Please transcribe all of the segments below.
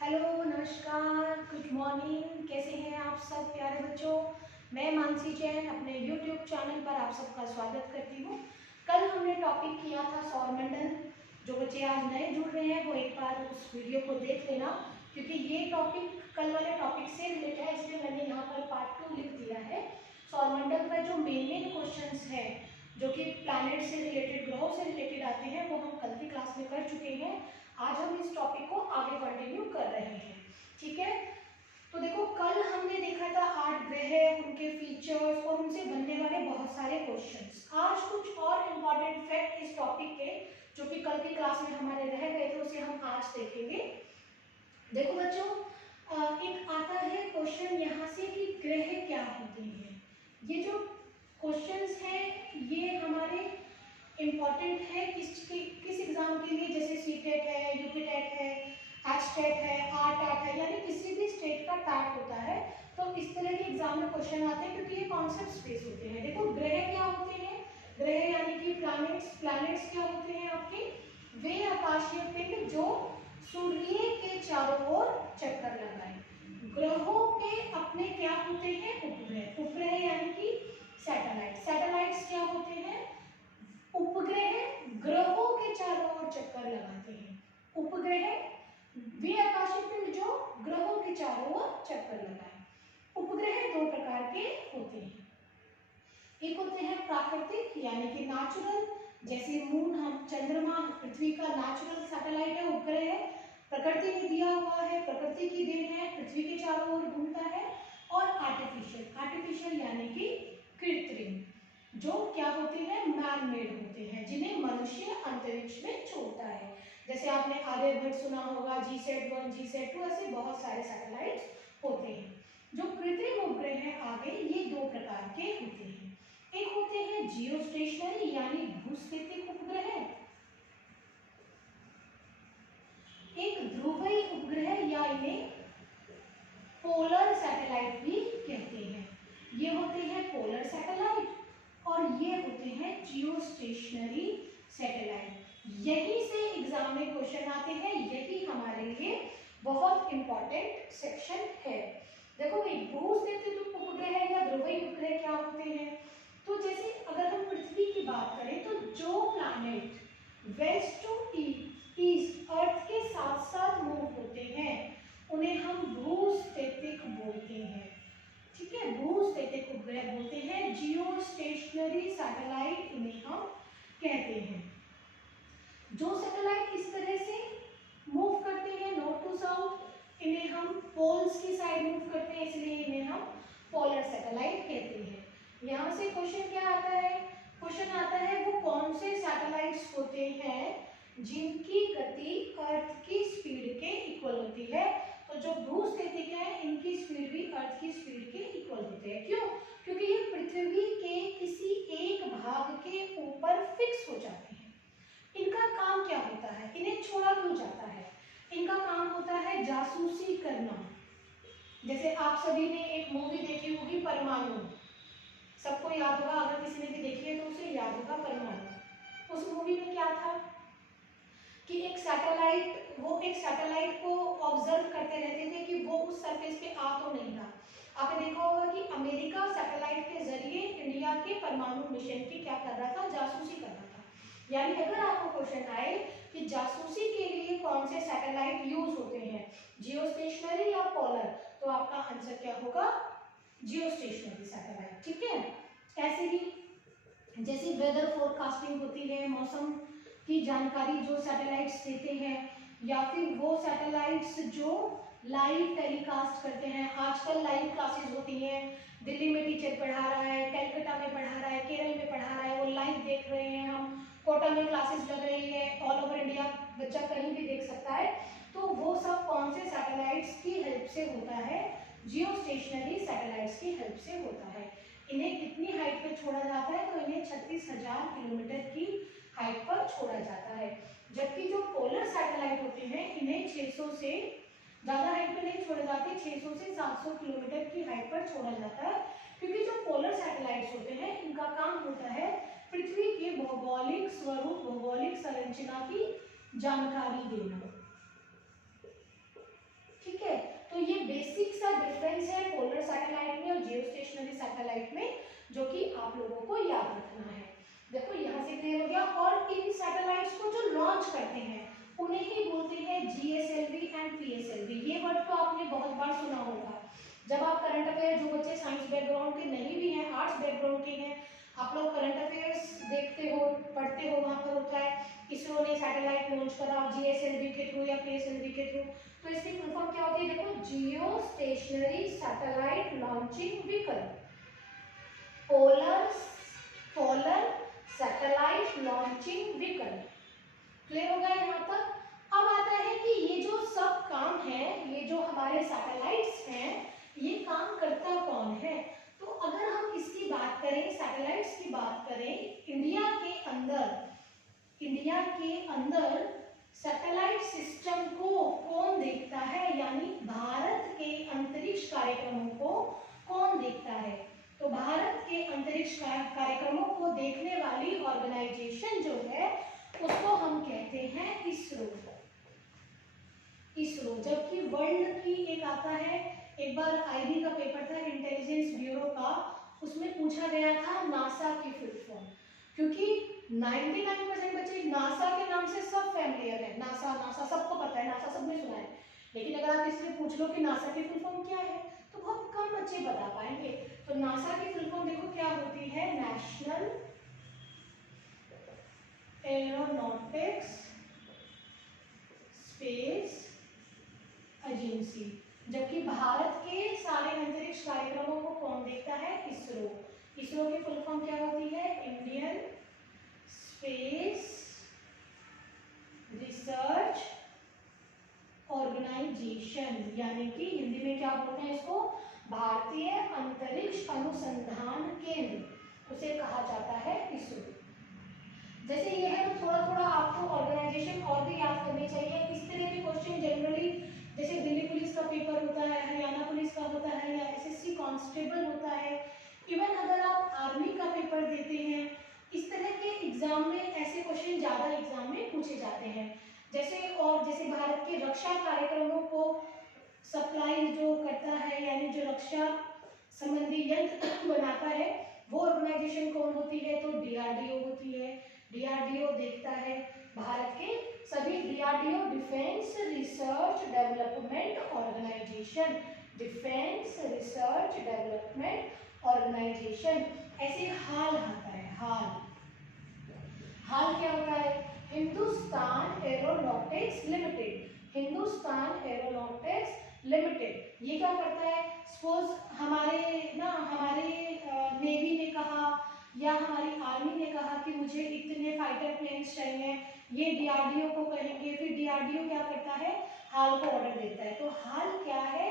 Hello, नमस्कार, good morning. कैसे हैं आप सब प्यारे बच्चों। मैं मानसी जैन अपने यूट्यूब चैनल पर आप सबका स्वागत करती हूँ। कल हमने टॉपिक किया था सौरमंडल। जो बच्चे आज नए जुड़ रहे हैं वो एक बार उस वीडियो को देख लेना, क्योंकि ये टॉपिक कल वाले टॉपिक से रिलेटेड है, इसलिए मैंने यहाँ पर पार्ट 2 लिख दिया है। सौरमंडल का जो मेन क्वेश्चंस हैं जो कि प्लैनेट से रिलेटेड, ग्रहों से रिलेटेड आते हैं, वो हम कल की क्लास में कर चुके हैं। आज हम इस टॉपिक को आगे कंटिन्यू कर रहे हैं। ठीक है, तो देखो कल हमने देखा था 8 ग्रह, उनके फीचर्स और उनसे बनने वाले बहुत सारे क्वेश्चंस। आज कुछ और इम्पोर्टेंट फैक्ट इस टॉपिक के जो कि कल की क्लास में हमारे रह गए थे, उसे हम आज देखेंगे। देखो बच्चों, एक आता है क्वेश्चन यहाँ से कि ग्रह क्या होते हैं। ये जो क्वेश्चंस हैं ये हमारे इम्पॉर्टेंट है किस एग्जाम के लिए, जैसे सीटेट है, यूपीटेट है, एचटेट है, आरटेट है, यानी किसी भी स्टेट का टैट होता है तो इस तरह के एग्जाम में क्वेश्चन आते हैं, क्योंकि ये कॉन्सेप्ट बेस्ड होते हैं। देखो ग्रह क्या होते हैं, ग्रह यानी कि प्लैनेट्स क्या होते हैं आपके, वे आकाशीय पिंड जो सूर्य के चारों ओर चक्कर लगाए। ग्रहों के अपने क्या होते हैं, उपग्रह। उपग्रह यानी कि सैटेलाइट्स क्या होते हैं, उपग्रह ग्रहों के चारों ओर चक्कर लगाते हैं। उपग्रह वे आकाशीय पिंड जो ग्रहों के चारों ओर चक्कर लगाए। उपग्रह दो प्रकार के होते हैं। एक होते हैं प्राकृतिक यानी कि नेचुरल, जैसे मून, हम चंद्रमा पृथ्वी का नेचुरल सैटेलाइट है, उपग्रह है, प्रकृति ने दिया हुआ है, प्रकृति की देन है, पृथ्वी के चारों ओर घूमता है। और आर्टिफिशियल यानी कि कृत्रिम, जो क्या होते हैं, मैन मेड होते हैं, जिन्हें मनुष्य अंतरिक्ष में छोड़ता है। जैसे आपने आर्यभट्ट सुना होगा, GSAT-1, GSAT-2, ऐसे बहुत सारे सैटेलाइट्स होते हैं। जो कृत्रिम उपग्रह हैं आगे, ये दो प्रकार के होते हैं। एक होते हैं जियो स्टेशनरी यानी भूस्थितिक उपग्रह, एक ध्रुवीय उपग्रह या इन्हें पोलर सैटेलाइट भी कहते हैं। ये होते हैं पोलर सैटेलाइट और ये होते हैं जियो स्टेशनरी सैटेलाइट। यहीं से एग्जाम में क्वेश्चन आते हैं, यही हमारे लिए बहुत इंपॉर्टेंट सेक्शन है। देखो भाई, भूस्थितिक उपग्रह या ध्रुवीय उपग्रह क्या होते हैं। तो जैसे अगर हम पृथ्वी की बात करें तो जो प्लैनेट वेस्ट टू ईस्ट अर्थ के साथ साथ मूव होते हैं उन्हें हम भूस्थितिक बोलते हैं। ठीक है, भूस्थितिक उपग्रह बोलते हैं, जियो स्टेशनरी सैटेलाइट इन्हें हम कहते हैं। जो सैटेलाइट इस तरह से मूव करते हैं नॉर्थ टू साउथ, इन्हें हम पोल्स की साइड मूव करते हैं, इसलिए इन्हें हम पोलर सैटेलाइट कहते हैं। यहाँ से क्वेश्चन क्या आता है, क्वेश्चन आता है वो कौन से सैटेलाइट्स होते हैं जिनकी गति अर्थ की स्पीड के इक्वल होती है। तो जो भूस्थितिक है इनकी स्पीड भी अर्थ की स्पीड के इक्वल होती है। क्यों? क्योंकि ये पृथ्वी के किसी एक भाग के ऊपर फिक्स हो जाते हैं। इनका काम क्या होता है, इन्हें छोड़ा क्यों जाता है, इनका काम होता है जासूसी करना। जैसे आप सभी ने एक मूवी देखी होगी परमाणु, सबको याद होगा, अगर किसी ने भी देखी है तो उसे याद होगा परमाणु। उस मूवी में क्या था कि एक सैटेलाइट को ऑब्जर्व करते रहते थे कि वो उस सरफेस पे आ तो नहीं रहा। आपने देखा होगा कि अमेरिका सैटेलाइट के जरिए इंडिया के परमाणु मिशन की क्या कर रहा था, जासूसी कर रहा था। यानी अगर आपको क्वेश्चन आए कि जासूसी के लिए कौन से सैटेलाइट यूज होते हैं, जियो स्टेशनरी या पोलर, तो आपका आंसर क्या होगा, जियो स्टेशनरी सैटेलाइट। ठीक है, ऐसे ही जैसे वेदर फोरकास्टिंग होती है, मौसम की जानकारी जो सैटेलाइट्स देते हैं, या फिर वो सैटेलाइट्स जो लाइव टेलीकास्ट करते हैं। आजकल लाइव क्लासेस होती हैं, दिल्ली में टीचर पढ़ा रहा है, कलकत्ता में पढ़ा रहा है, केरल में पढ़ा रहा है, वो लाइव देख रहे हैं हम, कोटा में क्लासेस लग रही है, ऑल ओवर इंडिया बच्चा कहीं भी देख सकता है। तो वो सब कौन से सैटेलाइट्स की हेल्प से होता है, जियो स्टेशनरी सैटेलाइट्स की हेल्प से होता है। इन्हें कितनी हाइट पे छोड़ा जाता है, तो इन्हें 36,000 किलोमीटर की हाइट पर छोड़ा जाता है। जबकि जो पोलर सैटेलाइट होते हैं इन्हें 600 से ज़्यादा हाइट पर नहीं छोड़े जाते, 600 से 700 किलोमीटर की हाइट पर छोड़ा जाता है। क्योंकि जो पोलर सैटेलाइट्स होते हैं इनका काम होता है पृथ्वी के भौगोलिक स्वरूप, भौगोलिक संरचना की जानकारी देना। बेसिक सा डिफरेंस है पोलर सैटेलाइट में और जियो स्टेशनरी सैटेलाइट में, जो कि आप लोगों को याद रखना है। देखो यहाँ से क्लियर हो गया। और इन सैटेलाइट्स को जो लॉन्च करते हैं उन्हें ही बोलते हैं GSLV एंड PSLV। ये वर्ड तो आपने बहुत बार सुना होगा जब आप करंट अफेयर, जो बच्चे साइंस बैकग्राउंड के नहीं भी हैं, आर्ट्स बैकग्राउंड के हैं, आप लोग करंट अफेयर्स देखते हो, पढ़ते हो, वहाँ पर होता है इसरो ने सैटेलाइट लॉन्च करा GSLV के थ्रू या PSLV के थ्रू। तो इसकी फुल फॉर्म क्या होती है? देखो, जियो stationery satellite launching vehicle, polar satellite launching vehicle. Clear हो गया यहाँ तक? अब आता है कि ये जो सब काम है, ये जो हमारे सैटेलाइट्स हैं, ये काम करता कौन है? तो अगर हम इसकी बात करें, सैटेलाइट्स की बात करें, इंडिया के अंदर सैटेलाइट सिस्टम को कौन देखता है, यानी भारत के अंतरिक्ष कार्यक्रमों को कौन देखता है? तो भारत के अंतरिक्ष कार्यक्रमों को देखने वाली ऑर्गेनाइजेशन जो है उसको हम कहते हैं इसरो। जबकि वर्ल्ड की एक आता है, एक बार IB का पेपर था इंटेलिजेंस ब्यूरो का, उसमें पूछा गया था नासा की फुल फॉर्म, क्योंकि 99% बच्चे नासा के नाम से सब फैमिलियर है। नासा सबको पता है, नासा सबने सुना है, लेकिन अगर आप इससे पूछ लो कि नासा की फुल फॉर्म क्या है तो बहुत कम बच्चे बता पाएंगे। तो नासा की फुल फॉर्म देखो क्या होती है, नेशनल एरोनॉटिक्स स्पेस एजेंसी। जबकि भारत के सारे अंतरिक्ष कार्यक्रमों को कौन देखता है? इसरो। इसरो की फुल फॉर्म क्या होती है? इंडियन स्पेस रिसर्च ऑर्गेनाइजेशन, यानी कि हिंदी में क्या बोलते हैं इसको? भारतीय अंतरिक्ष अनुसंधान केंद्र, उसे कहा जाता है इसरो। जैसे ये है तो थोड़ा थोड़ा आपको ऑर्गेनाइजेशन और भी याद करनी चाहिए। इस तरह के क्वेश्चन जनरली, जैसे दिल्ली पुलिस का पेपर होता है, हरियाणा पुलिस का होता है, या SSC कांस्टेबल होता है, इवन अगर आप आर्मी का पेपर देते हैं, इस तरह के एग्जाम में ऐसे क्वेश्चन ज़्यादा एग्जाम में पूछे जाते हैं। जैसे भारत के रक्षा कार्यक्रमों को सप्लाई जो करता है, यानी जो रक्षा संबंधी यंत्र बनाता है, वो ऑर्गेनाइजेशन कौन होती है? तो DRDO होती है। DRDO देखता है भारत के सभी, DRDO defence research development organisation, defence research development organisation. ऐसे हाल आता है, हाल क्या होता है? Hindustan Aeronautics Limited, Hindustan Aeronautics Limited. ये क्या करता है? सपोज हमारे नेवी ने कहा या हमारी आर्मी ने कहा कि मुझे इतने फाइटर प्लेन्स चाहिए, ये DRDO को कहेंगे, फिर DRDO क्या करता है? हाल को ऑर्डर देता है। तो हाल क्या है?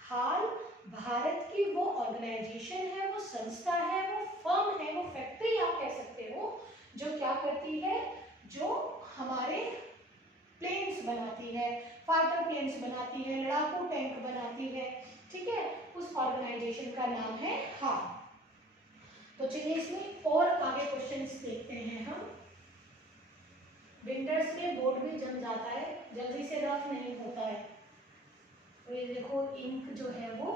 हाल भारत की वो ऑर्गेनाइजेशन है, वो संस्था है, वो फर्म है, वो फैक्ट्री आप कह सकते हो, जो क्या करती है? जो हमारे प्लेन्स बनाती है, फाइटर प्लेन्स बनाती है, लड़ाकू टैंक बनाती है, ठीक है? उस ऑर्गेनाइजेशन का नाम है हाल। तो चलिए इसमें और आगे क्वेश्चंस देखते हैं हम। विंटर्स में बोर्ड में जम जाता है, जल्दी से रफ नहीं होता है। तो ये देखो इंक जो है वो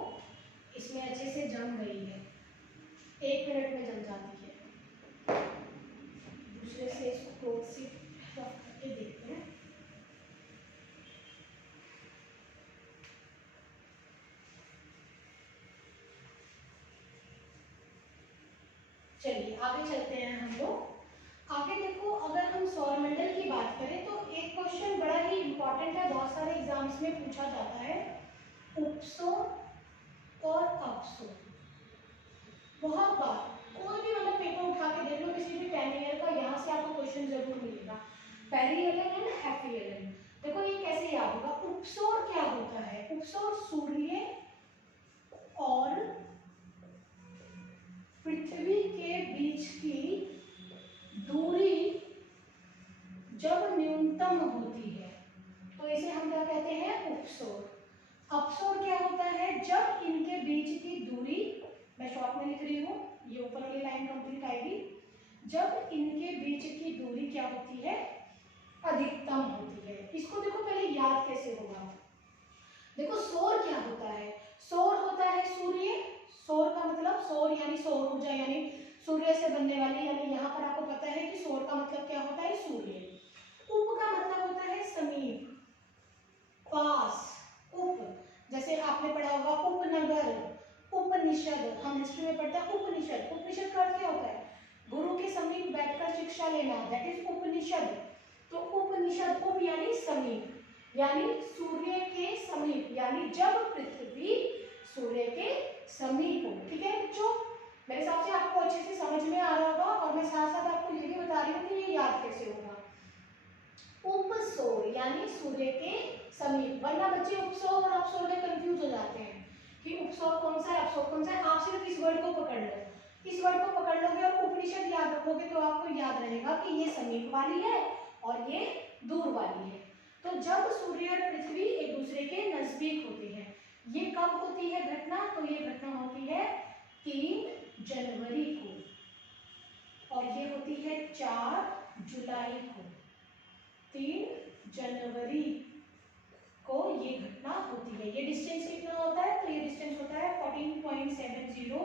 इसमें अच्छे से जम गई है, 1 मिनट में जम जाती है। दूसरे से इसको क्लोथ से रफ करके देखते हैं। चलिए आगे चलते हैं हम लोग। आगे देखो, अगर हम सौरमंडल की बात करें तो एक क्वेश्चन बड़ा ही इंपॉर्टेंट है, बहुत सारे एग्जाम्स में पूछा जाता है, उपसौर और अपसौर। बहुत बार कोई भी मतलब पेपर उठा के देख लो, किसी भी 10 ईयर का, यहाँ से आपको क्वेश्चन जरूर मिलेगा, पेरिहेलियन एंड हेफियलियन। देखो ये कैसे याद होगा? उपसौर क्या होता है? उपसौर सूर्य और पृथ्वी के बीच की दूरी जब न्यूनतम होती है तो इसे हम क्या कहते हैं? उपसौर। अपसौर क्या होता है? जब इनके बीच की दूरी, मैं शॉर्ट में लिख रही हूँ, ये ऊपर वाली लाइन कंप्लीट आएगी, जब इनके बीच की दूरी क्या होती है? अधिकतम होती है। इसको देखो पहले याद कैसे होगा। देखो सौर क्या होता है? सौर यानी सौर ऊर्जा यानी सूर्य से बनने वाली, यानी यहाँ पर आपको पता है कि सौर का मतलब क्या होता है, सूर्य। उप का मतलब होता है समीप, पास, उप, जैसे आपने पढ़ा होगा उपनगर, उपनिषद, हम हिस्ट्री में पढ़ते हैं उपनिषद। उपनिषद का अर्थ क्या होता है, गुरु के समीप बैठकर शिक्षा लेना, दैट इज उपनिषद। तो उपनिषद, उप यानी समीप, यानी सूर्य के समीप, यानी जब पृथ्वी सूर्य के समीप हो। ठीक है बच्चों, मेरे हिसाब से आपको अच्छे से समझ में आ रहा होगा, और मैं साथ साथ आपको ये भी बता रही हूँ कि ये याद कैसे होगा। उपसौर यानी सूर्य के समीप, वरना बच्चे उपसौर और अपसौर में कंफ्यूज हो जाते हैं कि उपसौर कौन सा है, अपसौर कौन सा है। आप सिर्फ इस वर्ड को पकड़ लो, इस वर्ड को पकड़ लोगे और उपनिषद याद रखोगे तो आपको याद रहेगा कि ये समीप वाली है और ये दूर वाली है। तो जब सूर्य और पृथ्वी एक दूसरे के नजदीक होते हैं, ये कब होती है घटना, तो ये घटना होती है 3 जनवरी को, और ये होती है 4 जुलाई को। 3 जनवरी को ये घटना होती है। ये डिस्टेंस कितना होता है, तो ये डिस्टेंस होता है 14.70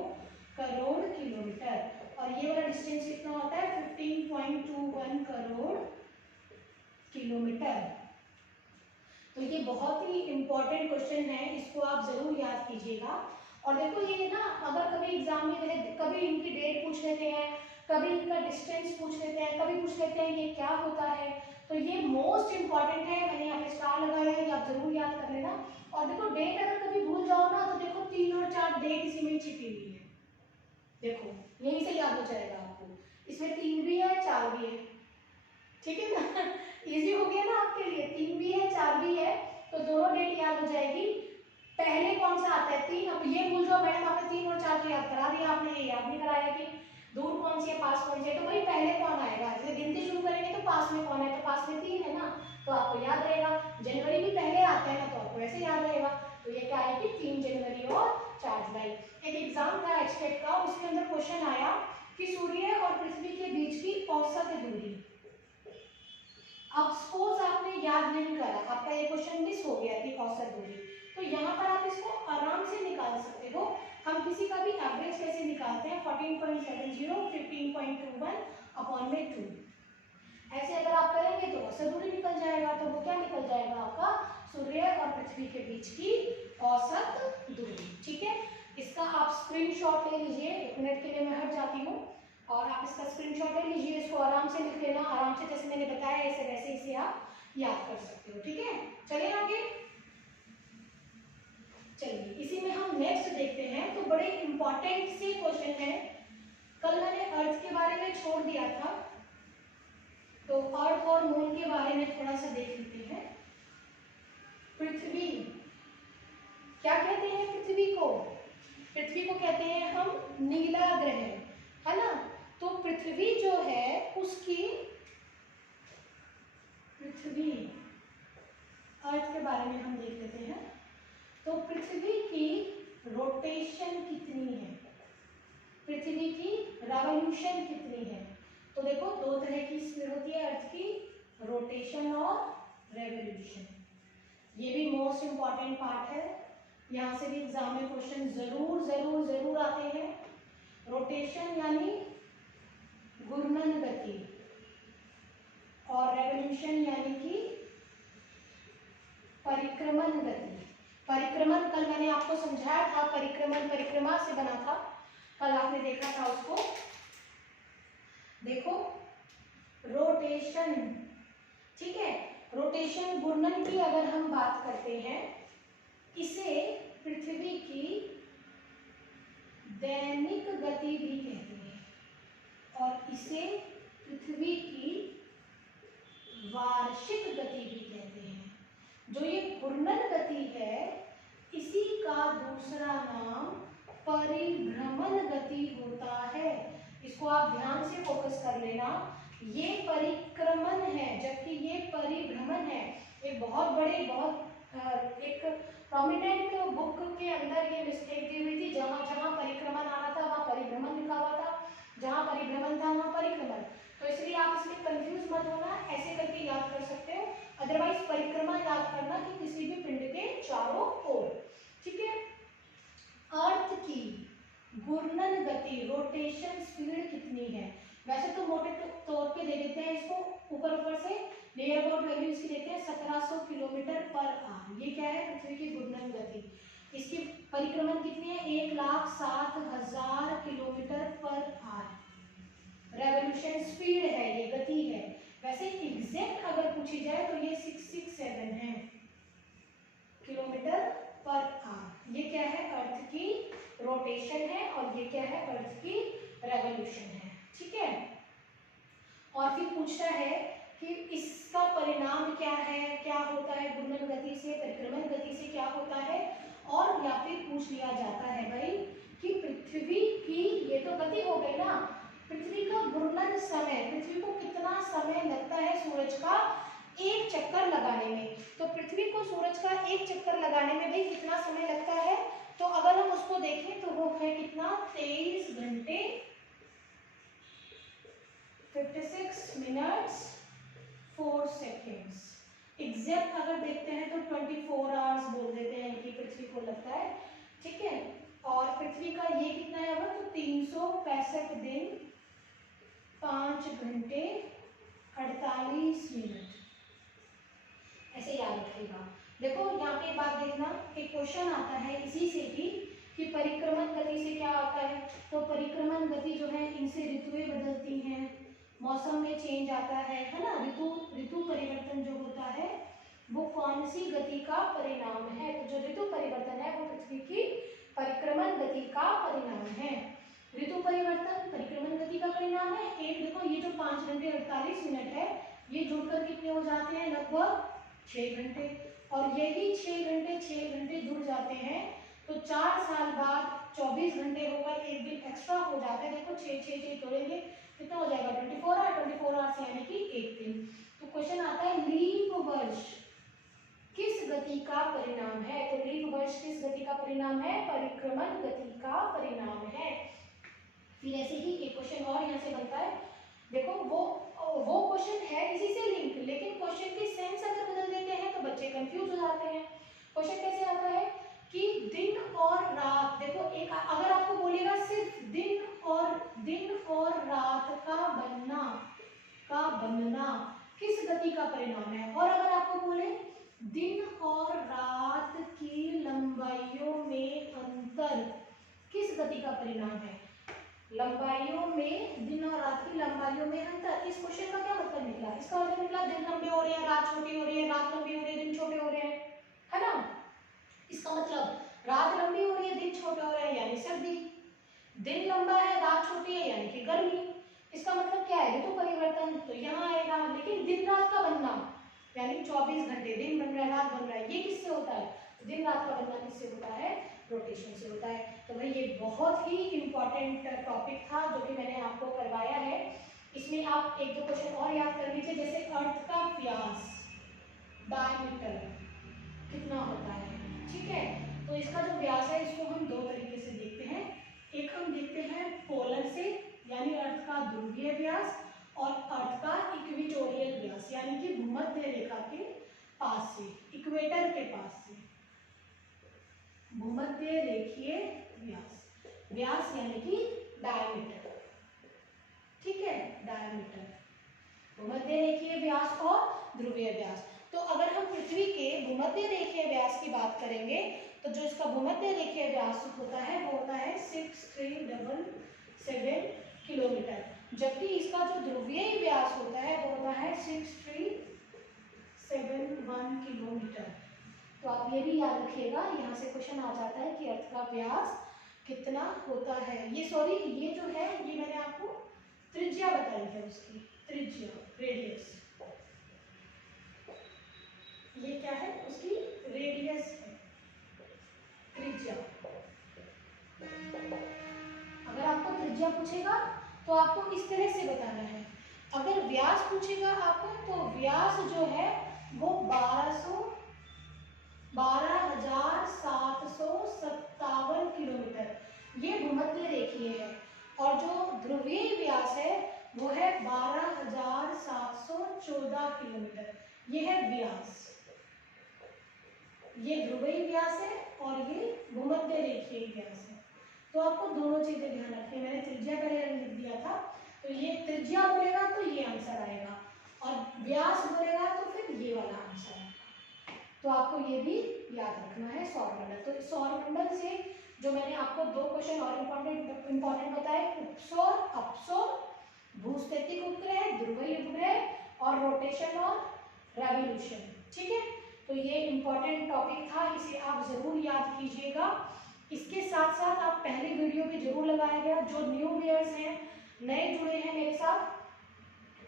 करोड़ किलोमीटर, और ये वाला डिस्टेंस कितना होता है 15.21 करोड़ किलोमीटर। तो ये बहुत ही इंपॉर्टेंट क्वेश्चन है, इसको आप जरूर याद कीजिएगा। और देखो ये ना, अगर कभी एग्जाम में कभी इनकी डेट पूछ लेते हैं, कभी इनका डिस्टेंस पूछ लेते हैं, कभी पूछ लेते हैं ये क्या होता है, तो ये मोस्ट इंपॉर्टेंट है। मैंने यहाँ पे स्टार लगाया है, ये आप जरूर याद कर लेना। और देखो डेट अगर कभी भूल जाओ ना, तो देखो 3 और 4 डेट इसी में छिपी हुई है, देखो यहीं से याद हो जाएगा आपको। इसमें 3 भी है 4 भी है, ठीक है ना, इजी हो गया ना आपके लिए। 3 भी है 4 भी है, तो दोनों डेट याद हो जाएगी। पहले कौन सा आता है 3, अब ये भूल जाओ मैडम आपने 3 और 4 तो याद करा दिया, आपने ये याद नहीं कराया कि दूर कौन सी है पास कौन सी है। तो भाई पहले कौन आएगा, जैसे गिनती शुरू करेंगे तो पास में कौन है, तो पास में 3 है ना, तो आपको याद रहेगा। जनवरी भी पहले आता है ना, तो आपको ऐसे याद रहेगा। तो ये क्या आएगी 3 जनवरी और 4 जुलाई। एक एग्जाम था एचटेट का, उसके अंदर क्वेश्चन आया कि सूर्य और पृथ्वी के बीच की औसत दूरी। अब सपोज आपने याद नहीं करा, आपका ये क्वेश्चन मिस हो गया कि औसत दूरी, तो यहाँ पर आप इसको आराम से निकाल सकते हो। हम किसी का भी एवरेज कैसे निकालते हैं, 14.70 15.21 अपॉन में 2, ऐसे अगर आप करेंगे तो औसत दूरी निकल जाएगा। तो वो क्या निकल जाएगा आपका, सूर्य और पृथ्वी के बीच की औसत दूरी। ठीक है, इसका आप स्क्रीनशॉट ले लीजिए, 1 मिनट के लिए मैं हट जाती हूँ, और आप इसका स्क्रीनशॉट ले लीजिए, इसको आराम से लिख लेना, आराम से जैसे मैंने बताया ऐसे वैसे इसे आप याद कर सकते हो। ठीक है, चलिए आगे चलिए, इसी में हम नेक्स्ट देखते हैं। तो बड़े इंपॉर्टेंट से क्वेश्चन है, कल मैंने अर्थ के बारे में छोड़ दिया था, तो अर्थ और मून के बारे में थोड़ा सा देख लेते हैं। पृथ्वी क्या कहते हैं, पृथ्वी को कहते हैं हम नीला ग्रह, है ना। तो पृथ्वी जो है उसकी, पृथ्वी अर्थ के बारे में हम देख लेते हैं। तो पृथ्वी की रोटेशन कितनी है, पृथ्वी की रेवोल्यूशन कितनी है। तो देखो 2 तरह की स्पीड होती है अर्थ की, रोटेशन और रेवोल्यूशन। ये भी मोस्ट इंपॉर्टेंट पार्ट है, यहाँ से भी एग्जाम में क्वेश्चन जरूर जरूर जरूर आते हैं। रोटेशन यानी घूर्णन गति, और रेवोल्यूशन यानी कि परिक्रमण गति। परिक्रमण कल मैंने आपको समझाया था, परिक्रमण परिक्रमा से बना था, कल आपने देखा था उसको। देखो रोटेशन, ठीक है, रोटेशन घूर्णन की अगर हम बात करते हैं, इसे पृथ्वी की दैनिक गति भी कहते हैं, और इसे पृथ्वी की वार्षिक गति भी कहते हैं। जो ये घूर्णन गति है, इसी का दूसरा नाम परिभ्रमण गति होता है। इसको आप ध्यान से फोकस कर लेना, ये परिक्रमण है जबकि ये परिभ्रमण है। एक बहुत बड़े एक प्रोमिनेंट बुक के अंदर ये मिस्टेक दी हुई थी, जहां जहां परिक्रमण आ रहा था वहां परिभ्रमण लिखा हुआ था, जहां परिभ्रमण था वहां परिक्रमण। तो इसलिए आप इसमें कंफ्यूज मत होना, ऐसे करके याद कर सकते हो। अदरवाइज परिक्रमा याद करना कि किसी भी पिंड के चारों ओर। ठीक है, अर्थ की घूर्णन गति, रोटेशन स्पीड कितनी है। वैसे तो मोटे तौर पे दे देते हैं इसको, ऊपर से नियर अबाउट वैल्यू इसकी देते हैं 1700 किलोमीटर पर आवर। ये क्या है, पृथ्वी की घूर्णन गति। इसकी परिक्रमण कितनी है, 1,07,000 kilometre per hour. Revolution speed है, ये गति है। वैसे एग्जैक्ट अगर पूछी जाए तो ये 667 है किलोमीटर पर आवर। ये क्या है, अर्थ की रोटेशन है, और ये क्या है, अर्थ की रेवोल्यूशन है। ठीक है, और फिर पूछता है कि इसका परिणाम क्या है, क्या होता है घूर्णन गति से, परिक्रमण गति से क्या होता है। और या फिर पूछ लिया जाता है भाई कि पृथ्वी की, ये तो गति हो गई ना, पृथ्वी का घूर्णन समय, पृथ्वी को कितना समय लगता है सूरज का एक चक्कर लगाने में। तो पृथ्वी को सूरज का एक चक्कर लगाने में भाई कितना समय लगता है, तो अगर हम उसको देखें तो वो है कितना, 23 घंटे 56 मिनट्स 4 सेकेंड्स। एग्जैक्ट अगर देखते हैं तो 24 आवर्स बोल देते हैं कि पृथ्वी को लगता है। ठीक है, और पृथ्वी का ये कितना है वो, तो 365 दिन 5 घंटे 48 मिनट। ऐसे याद रखिएगा। देखो यहाँ पे बात देखना, एक क्वेश्चन आता है इसी से भी कि परिक्रमण गति से क्या आता है। तो परिक्रमण गति जो है, इनसे ऋतुएं बदलती हैं, मौसम में चेंज आता है ना। ऋतु परिवर्तन जो होता है वो कौन सी गति का परिणाम है। तो जो ऋतु परिवर्तन है वो पृथ्वी की परिक्रमण गति का परिणाम है। ऋतु परिवर्तन परिक्रमण गति का परिणाम है। एक देखो, ये जो 5 घंटे 48 मिनट है, ये जुड़कर कितने हो जाते हैं, लगभग 6 घंटे। और यही 6 घंटे जुड़ जाते हैं तो 4 साल बाद 24 घंटे होकर एक दिन एक्स्ट्रा हो जाता है। देखो 6 तोड़ेंगे कितना हो जाएगा, 24 आवर्स यानी कि एक दिन। तो क्वेश्चन आता है लीप वर्ष किस गति का परिणाम है। तो लीप वर्ष किस गति का परिणाम है, परिक्रमण गति का परिणाम है। फिर ऐसे ही एक क्वेश्चन और यहाँ से बनता है। देखो वो क्वेश्चन है इसी से लिंक, लेकिन क्वेश्चन की सेंस अगर बदल देते हैं तो बच्चे कंफ्यूज हो जाते हैं। क्वेश्चन कैसे आता है कि दिन और रात, देखो एक अगर आपको बोलेगा सिर्फ दिन और रात का बनना किस गति का परिणाम है, और अगर आपको बोले दिन और रात की लंबाइयों में अंतर किस गति का परिणाम है, लंबाइयों में, दिन और रात की लंबाइयों में अंतर। इस क्वेश्चन का क्या मतलब निकला, इसका मतलब निकला दिन लंबे हो रहे हैं, रात छोटी हो रही है, रात लंबी हो रही है, दिन छोटे हो रहे हैं, है ना। इसका मतलब रात लंबी हो रही है, दिन छोटे हो रहे हैं यानी सर्दी, दिन लंबा है रात छोटी है यानी कि गर्मी। इसका मतलब क्या है, ऋतु परिवर्तन तो यहाँ आएगा। लेकिन दिन रात का बनना यानी 24 घंटे दिन बन रहा है, रात बन रहा है, ये किससे होता है, दिन रात का बनना किससे होता है, रोटेशन से होता है। तो भाई ये बहुत ही इंपॉर्टेंट टॉपिक था जो कि मैंने आपको करवाया है। इसमें आप एक दो क्वेश्चन और याद कर लीजिए, जैसे अर्थ का व्यास डायमीटर कितना होता है। ठीक है, तो इसका जो व्यास है इसको हम दो तरीके से देखते हैं। एक हम देखते हैं पोलर से यानी अर्थ का ध्रुवीय व्यास, और अर्थ का इक्वेटोरियल व्यास यानी कि भूमध्य रेखा के पास से, इक्वेटर के पास से, भूमध्य रेखीय व्यास, व्यास यानी कि डायमीटर। ठीक है, डायमीटर, भूमध्य रेखीय व्यास और ध्रुवीय व्यास। तो अगर हम पृथ्वी के भूमध्य रेखीय व्यास की बात करेंगे तो जो इसका भूमध्य रेखीय व्यास होता है वो होता है 6377 किलोमीटर, जबकि इसका जो ध्रुवीय व्यास होता है वो होता है 6371 किलोमीटर। तो आप ये भी याद रखिएगा, यहाँ से क्वेश्चन आ जाता है कि अर्थ का व्यास कितना होता है। ये सॉरी ये जो है ये मैंने आपको त्रिज्या बताई है, उसकी त्रिज्या रेडियस, ये क्या है उसकी रेडियस है, त्रिज्या। अगर आपको त्रिज्या पूछेगा तो आपको इस तरह से बताना है। अगर व्यास पूछेगा आपको तो व्यास जो है वो 12,757 किलोमीटर, ये भूमध्य रेखीय है। और जो ध्रुवीय व्यास है वो है 12,714 किलोमीटर, ये है व्यास। ये ध्रुवीय व्यास है और ये भूमध्य रेखीय व्यास है। तो तो आपको दोनों चीजें ध्यान रखनी है। मैंने त्रिज्या पहले लिख दिया था, तो ये त्रिज्या बोलेगा तो ये आंसर आएगा, और व्यास बोलेगा तो फिर ये वाला आंसर आएगा। तो आपको ये भी याद रखना है सौरमंडल। तो सौरमंडल से जो मैंने आपको दो क्वेश्चन और इंपॉर्टेंट बताए, उपसौर, अपसौर, भूस्थितिक उपग्रह, ध्रुवीय उपग्रह और रोटेशन और रेवोल्यूशन। ठीक है, तो ये इंपॉर्टेंट टॉपिक था, इसे आप जरूर याद कीजिएगा। इसके साथ साथ आप पहले वीडियो भी जरूर लगाया गया, जो न्यू व्यूअर्स हैं, नए जुड़े हैं मेरे साथ,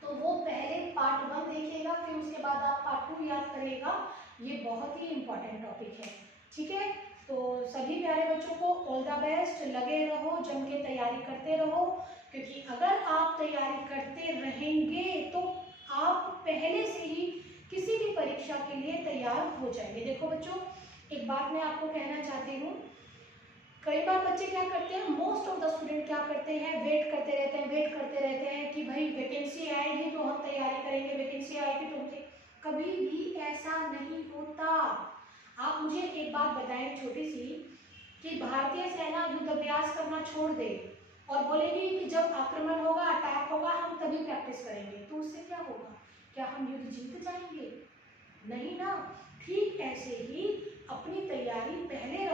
तो वो पहले पार्ट 1 देखिएगा, फिर उसके बाद आप पार्ट 2 याद करिएगा। ये बहुत ही इंपॉर्टेंट टॉपिक है। ठीक है, तो सभी प्यारे बच्चों को ऑल द बेस्ट, लगे रहो, जम के तैयारी करते रहो, क्योंकि अगर आप तैयारी करते रहेंगे तो आप पहले से ही किसी भी परीक्षा के लिए तैयार हो जाएंगे। देखो बच्चों, एक बात मैं आपको कहना चाहती हूँ, कई बार बच्चे क्या करते हैं, मोस्ट ऑफ द स्टूडेंट क्या करते हैं, वेट करते रहते हैं कि भाई वैकेंसी आएगी तो हम तैयारी करेंगे, वैकेंसी आएगी तो हम। कभी भी ऐसा नहीं होता। आप मुझे एक बात बताएं छोटी सी, कि भारतीय सेना युद्ध अभ्यास करना छोड़ दे और बोलेगी कि जब आक्रमण होगा, अटैक होगा, हम तभी प्रैक्टिस करेंगे, तो उससे क्या होगा? क्या हम युद्ध जीत जाएंगे? नहीं ना। ठीक ऐसे ही अपनी तैयारी पहले